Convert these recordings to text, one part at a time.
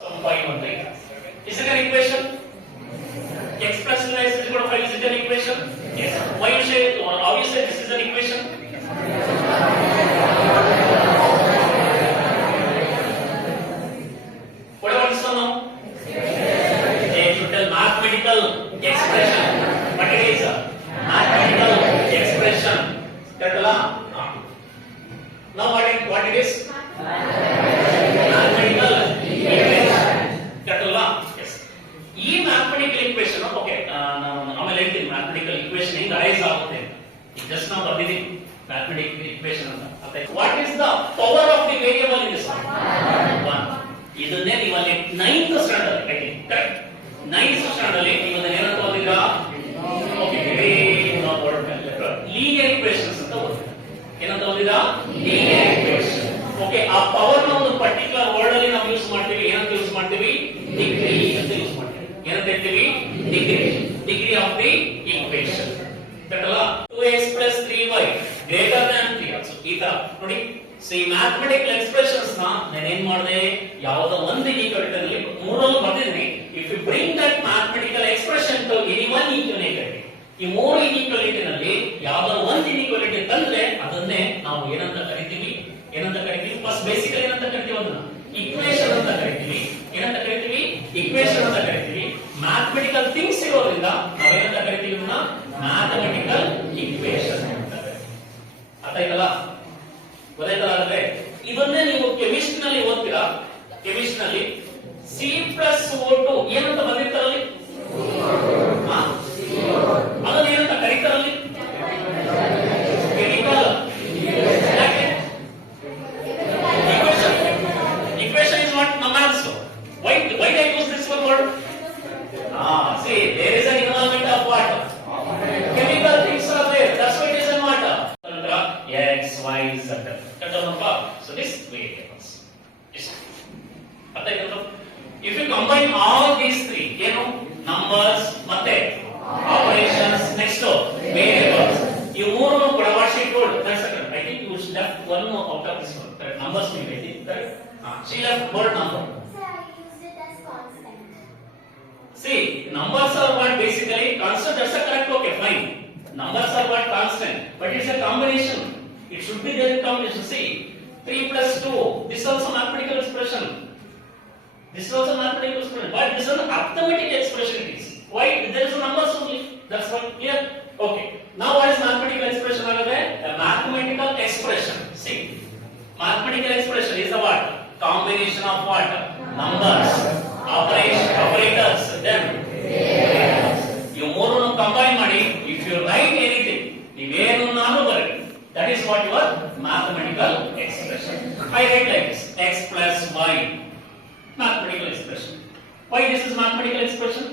5 on right. Is it an equation? X plus y is equal to 5. Is it an equation? Yes. Why you say, or how you say this is an equation? What about this one now? They should tell mathematical expression. What it is? Mathematical expression. Now what it is? Mathematical ಈ mathematical equation okay ಆಮೇಲೆ ಹೇಳ್ತೀನಿ mathematical equation ಹಿಂಗ್ ರೈಸ್ ಆಗುತ್ತೆ ಜಸ್ಟ್ ನಾವು ಬರ್ದಿದ್ದೀವಿ mathematical equation ಅಂತ what is the power of the variable in this 1 ಇದನ್ನೇ ನೀವು ಅಲ್ಲಿ 9th ಸ್ಟ್ಯಾಂಡರ್ಡ್ ಅಲ್ಲಿ ಕರೆಕ್ಟ್ 9th ಸ್ಟ್ಯಾಂಡರ್ಡ್ ಅಲ್ಲಿ ನೀವು ಅದನ್ನ ಏನಂತ ಓದಿದ್ರಾ ಓಕೆ ವೆರಿ ನಾವು ಲೀನಿಯರ್ ಈಕ್ವೇಷನ್ಸ್ ಅಂತ ಓದಿದ್ರಾ ಏನಂತ ಓದಿದ್ರಾ ಲೀನಿಯರ್ ಈಕ್ವೇಷನ್ ಓಕೆ ಆ ಪವರ್ ನ ಒಂದು ಪರ್ಟಿಕ್ಯುಲರ್ ವರ್ಡ್ ಅಲ್ಲಿ ನಾವು ಯೂಸ್ ಮಾಡ್ತೀವಿ ಏನಂತ ಯೂಸ್ ಮಾಡ್ತೀವಿ ಡಿಗ್ರಿ ಅಂತ ಯೂಸ್ ಮಾಡ್ತೀವಿ ಏನಂತ ಹೇಳ್ತೀವಿ ಡಿಗ್ರಿ ಆಫ್ ದಿ ಈಕ್ವೇಷನ್ ಕರೆಕ್ಟಲ್ಲ 2x 3y greater than 3 also ಈ ತರ ನೋಡಿ ಸೊ ಈ ಮ್ಯಾಥಮೆಟಿಕಲ್ ಎಕ್ಸ್ಪ್ರೆಷನ್ಸ್ ನ ನಾನು ಏನ್ ಮಾಡಿದೆ ಯಾವುದೋ ಒಂದು ಈಕ್ವಾಲಿಟಿ ಅಲ್ಲಿ ಮೂರನ್ನು ಬರ್ದಿದ್ದೀನಿ if you bring that mathematical expression to any one equality ಈ ಮೂರು ಈಕ್ವಾಲಿಟಿ ನಲ್ಲಿ ಯಾವುದೋ ಒಂದು ಈಕ್ವಾಲಿಟಿ ತಂದ್ರೆ ಅದನ್ನೇ ನಾವು ಏನಂತ ಕರಿತೀವಿ ಫಸ್ಟ್ ಬೇಸಿಕಲಿ ಏನಂತ ಕರಿತೀವಿ ಅದನ್ನ ಈಕ್ವೇಷನ್ ಅಂತ ಕರಿತೀವಿ ಏನಂತ ಕರಿತೀವಿ ಈಕ್ವೇಷನ್ ಅಂತ ಕರಿತೀವಿ ಮ್ಯಾಥಮೆಟಿಕಲ್ ಥಿಂಗ್ಸ್ ಇರೋದ್ರಿಂದ ನಾವೇನಂತ ಕರಿತೀವಿ ಇದನ್ನ ಮ್ಯಾಥಮೆಟಿಕಲ್ ಈಕ್ವೇಷನ್ ಅಂತ ಕರಿತೀವಿ ಅರ್ಥ ಆಯ್ತಲ್ಲ ಗೊತ್ತಾಯ್ತಲ್ಲ ಅಂದ್ರೆ ಇದನ್ನೇ ನೀವು ಕೆಮಿಸ್ಟ್ರಿ ನಲ್ಲಿ ಓದ್ತೀರಾ ಕೆಮಿಸ್ಟ್ರಿ ನಲ್ಲಿ C+O2 ಏನಂತ ಬಂದಿರ್ತಾರಲ್ಲಿ ಅದನ್ನ ಏನಂತ ಕರೀತಾರಲ್ಲಿ chemical equation is what numbers. Why I use this one word? See, there is an involvement of what? Chemical things are there. That's why it is in water. X, Y, Z. So this variables. If you combine all these three, you know, numbers, operations, next variables. You more know what she told. That's the correct. I think you should have one more out of this one. Correct. Numbers we made it. Correct. She left word number. Sir, I used it as constant. See, numbers are what basically constant. That's a correct. Okay, fine. Numbers are what constant, but it's a combination. It should be there in combination. See, 3 plus 2. This is also mathematical expression. This is also mathematical expression, but this is an arithmetic expression. It is. Why? There is a numbers only. That's why clear. Okay. Now what is mathematical expression? A mathematical expression. See, mathematical expression is a what? Combination of what? Numbers, operators, then you more combine money. If you write anything, that is what your mathematical expression. I write like this: x plus y. Mathematical expression. Why this is mathematical expression?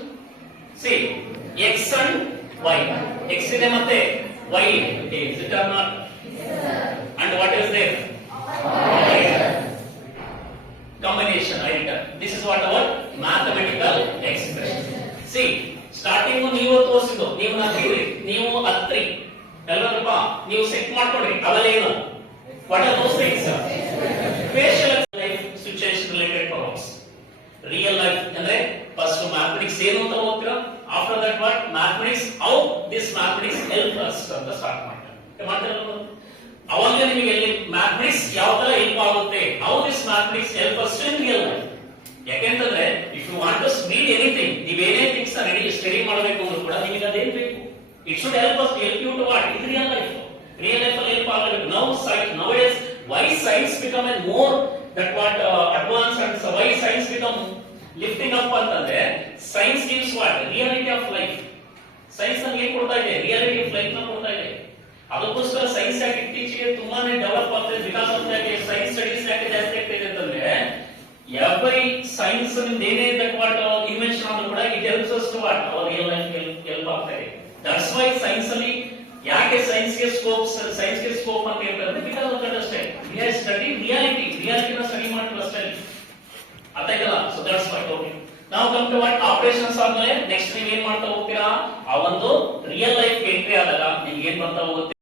See, x and y. X is matte, y is it or not? And what is there? Combination, right? This is what our mathematical expression. See, starting ನೀವು ತೋರಿಸಿದ್ದು ನೀವು ನಾಕಿದ್ರಿ ನೀವು ಹತ್ರಿ ಎಲ್ಲರಪ್ಪ ನೀವು ಸೆಟ್ ಮಾಡ್ಕೊಂಡ್ರಿ ಅವೆಲ್ಲೇನು what are those things? Facial life situation related problems. Real life ಅಂದ್ರೆ ಫಸ್ಟ್ ಮ್ಯಾಥಮೆಟಿಕ್ಸ್ ಏನು ಅಂತ ಓದ್ತೀರಾ after that what mathematics how this mathematics help us ಅಂತ ಸ್ಟಾರ್ಟ್ ಮಾಡ್ತೀರಾ ಅವಾಗ ನಿಮಗೆ ಎಲ್ಲಿ ಮ್ಯಾಥಮೆಟಿಕ್ಸ್ ಯಾವ ತರ ಹೆಲ್ಪ್ ಆಗುತ್ತೆ how this mathematics help us in real life ಯಾಕೆಂತಂದ್ರೆ if you want to read anything ನೀವು ಏನೇ ಥಿಂಗ್ಸ್ ರೆಡಿ ಸ್ಟಡಿ ಮಾಡಬೇಕು ಅಂದ್ರೂ ಕೂಡ ನಿಮಗೆ ಅದೇನ್ ಬೇಕು it should help us help you to what in real life ಅಲ್ಲಿ ಹೆಲ್ಪ್ ಆಗಬೇಕು nowadays why science become an more that what advance and why science become lifting up ಅಂತಂದ್ರೆ science gives what reality of life science ನಮ್ಗೆ ಏನ್ ಕೊಡ್ತಾ ಇದೆ reality of life ನ ಕೊಡ್ತಾ ಇದೆ ಅದಕ್ಕೋಸ್ಕರ ಸೈನ್ಸ್ ಯಾಕೆ ಇತ್ತೀಚೆಗೆ ತುಂಬಾನೇ ಡೆವಲಪ್ ಆಗ್ತದೆ ಬಿಕಾಸ್ ಆಫ್ ಯಾಕೆ ಸೈನ್ಸ್ ಸ್ಟಡೀಸ್ ಯಾಕೆ ಜಾಸ್ತಿ ಆಗ್ತಿದೆ ಅಂತಂದ್ರೆ ಎವ್ರಿ ಸೈನ್ಸ್ ಏನೇ ದಟ್ ವಾಟ್ ಇನ್ವೆನ್ಷನ್ ಆದ್ರೂ ಕೂಡ it helps us to what our real life help ಆಗ್ತಾ ಇದೆ ದಟ್ಸ್ ವೈ ಸೈನ್ಸ್ ಅಲ್ಲಿ ಯಾಕೆ ಸೈನ್ಸ್ ಗೆ ಸ್ಕೋಪ್ ಅಂತ ಹೇಳ್ತಾರೆ ಬಿಕಾಸ್ ಆಫ್ ದಟ್ ಅಷ್ಟೇ ಸ್ಟಡಿ ರಿಯಾಲಿಟಿನ ಸ್ಟಡಿ ಮಾಡ್ತೀವಿ ಅಷ್ಟೇ ಅರ್ಥ ಆಯ್ತಲ್ಲ ಸೊ ದಟ್ಸ್ ವೈ ಓಕೆ ನಾವು ಕಮ್ ಟು ವಾಟ್ ಆಪರೇಷನ್ಸ್ ಆದ್ಮೇಲೆ ನೆಕ್ಸ್ಟ್ ನೀವು ಏನ್ ಮಾಡ್ತಾ ಹೋಗ್ತೀರಾ ಆ ಒಂದು ರಿಯಲ್ ಲೈಫ್ ಎಂಟ್ರಿ ಆದಾಗ ನಿಮ್ಗೆ ಏನ್ ಬರ್ತಾ ಹೋಗುತ್ತೆ